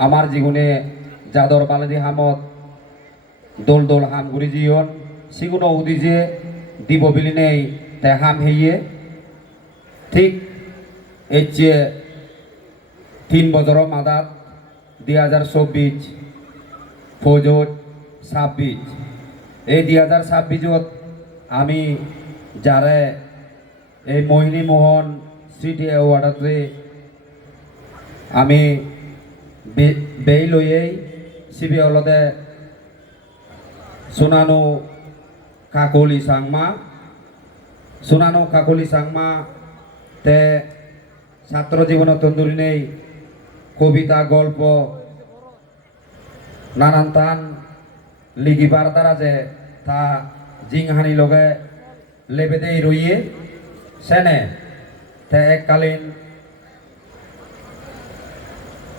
আমার জীবনে জাদর বালেদি হামত দোল দোল হাম ঘুরি জিয়ন সিগুনো উদি যে দিব বিলি নেই তে হাম হেয়ে ঠিক এই যে 3 বছর মাদাত 2024 ফৌজত 26 এই 2026 আমি যারে এই মোহিনী মোহন স্মৃতি অ্যাওয়ার্ডে আমি বেই লইয়েই সিবি অলদে সুনানো কাকলি সাংমা তে ছাত্র জীবন তন্দুরি নেই কবিতা গল্প নানান তান লিখিবার দ্বারা যে তা জিংহানি লগে লেবেদেই রইয়ে সেনে তে এককালীন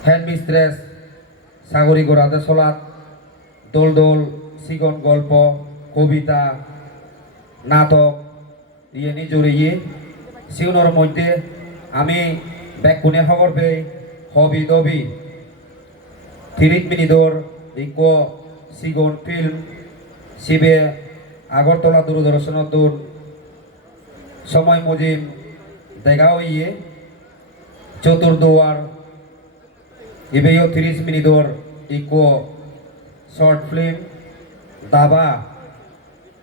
হেড মিস্ট্রেস সাগরী গোড়াতে চলাত দোল দোল সিগন গল্প কবিতা নাটক ইয়ে নিজরে ইয়ে সিউনর মধ্যে আমি ব্যাকুনে খবর পেয়ে হবি দবি 30 মিনিটর ইক সিগন ফিল্ম শিবে আগরতলা দূরদর্শনত সময় মজিম দেখা হইয়ে চতুর্দুয়ার ইবেও 30 মিনিটর ইক শর্ট ফিল্ম দাবা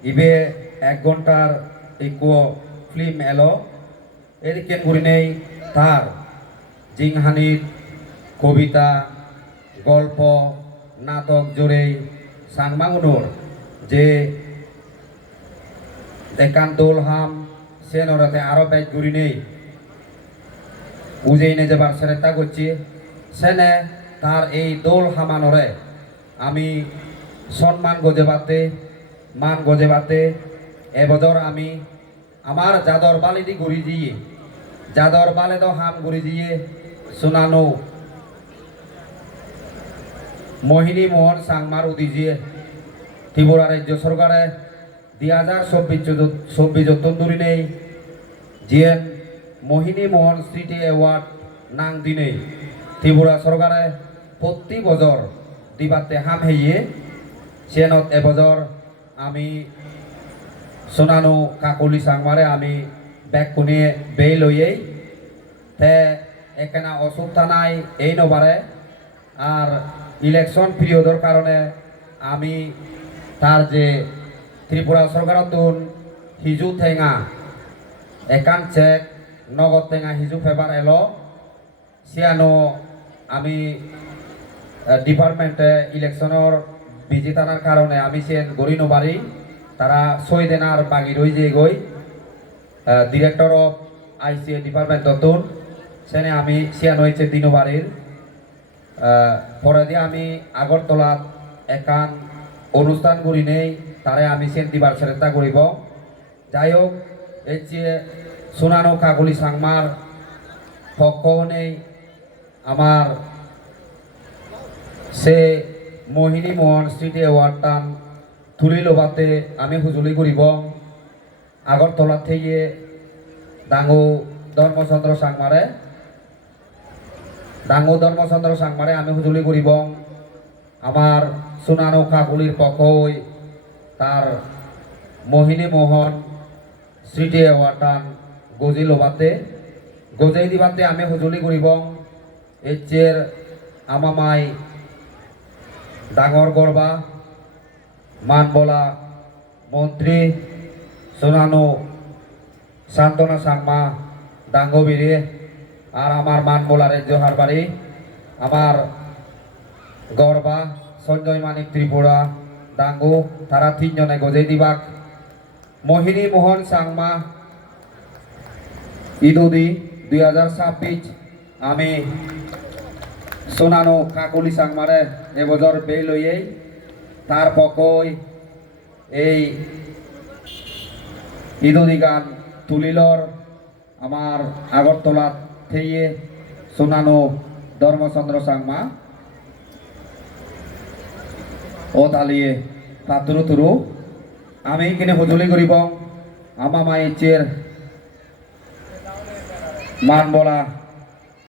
ইবে 1 ঘন্টার ইক ফিল্ম এলো এদিকে করি নেই তার জিংহানির কবিতা গল্প নাটক জোরে সাংমাগুনোর যে দেখান দোল হাম সে নরাতে আরো ব্যাচ ঘুরি নেই উজেই নে যাবার সেরেতা করছি সেনে তার এই দোল হামানরে আমি সম্মান গজে বাতে এবছর আমি আমার জাদর বালিদি ঘুরি দিয়ে জাদর বালে তো হাম ঘুরি দিয়ে শোনানো মোহিনী মোহন সাংমার উদিজিয়ে ত্রিপুরা রাজ্য সরকারে 2024 তন্দুরি নেই জিএন মোহিনী মোহন স্মৃতি অ্যাওয়ার্ড নাং দিনে ত্রিপুরা সরকারে প্রতি বছর দিবাতে হাম হেয়ে সেনত এবছর আমি সোনানো কাকলি সাংমারে আমি ব্যাগ কুনিয়ে বেই লইয়েই তে এখানে অসুবিধা নাই এই নবারে আর ইলেকশন পিরিয়ডর কারণে আমি তার যে ত্রিপুরা সরকারত হিজু ঠেঙা একান চেক নগদ ঠেঙা হিজু ফেবার এলো সিয়ানো আমি ডিপার্টমেন্টে ইলেকশনের বিজি থাকার কারণে আমি সেন গড়ি নবারি তারা 6 দিন আর বাগি রই যে গই ডিরেক্টর অফ আইসিএ ডিপার্টমেন্ট ততুন সেনে আমি সিয়ান হয়েছে দিনবাড়ির পরে দিয়ে আমি আগরতলাত একান অনুষ্ঠান করি নেই তারে আমি সেন দিবার চেষ্টা করিব যাই হোক এই যে সোনানো কাকলি সাংমার পক্ষ নেই আমার সে মোহিনী মোহন স্মৃতি অ্যাওয়ার্ডটান তুলি লোবাতে আমি হুজুলি করিব আগরতলা থেকে ডাঙ্গু ধর্মচন্দ্র সাংমারে আমি হুজুলি করিব আমার সোনানো কাকুলির পক্ষ তার মোহিনী মোহন স্মৃতি অ্যাওয়ার্ডটান গজেই দিবাতে আমি হুজুলি করিব এর আমামাই ডাঙর গড়বা মানবলা মন্ত্রী সোনানো শান্তনা সাংমা ডাঙ্গবিরে আর আমার মানবলারে জোহার বাড়ি আমার গড়বা সঞ্জয় মানিক ত্রিপুরা ডাঙ্গু তারা 3 জনে গজে দিবাক মোহিনী মোহন সাংমা ইদুদি 2026 আমি সোনানো কাকুলি সাংমারে এবছর বেই লইয়েই তার পকই এই ইদুদি গান তুলিলর আমার আগরতলা থেকে সোনানো ধর্মচন্দ্র সাংমা ও তালিয়ে তাতুরু তুরু আমি কিনে হুজুলি করিব আমা মাই চের মান বলা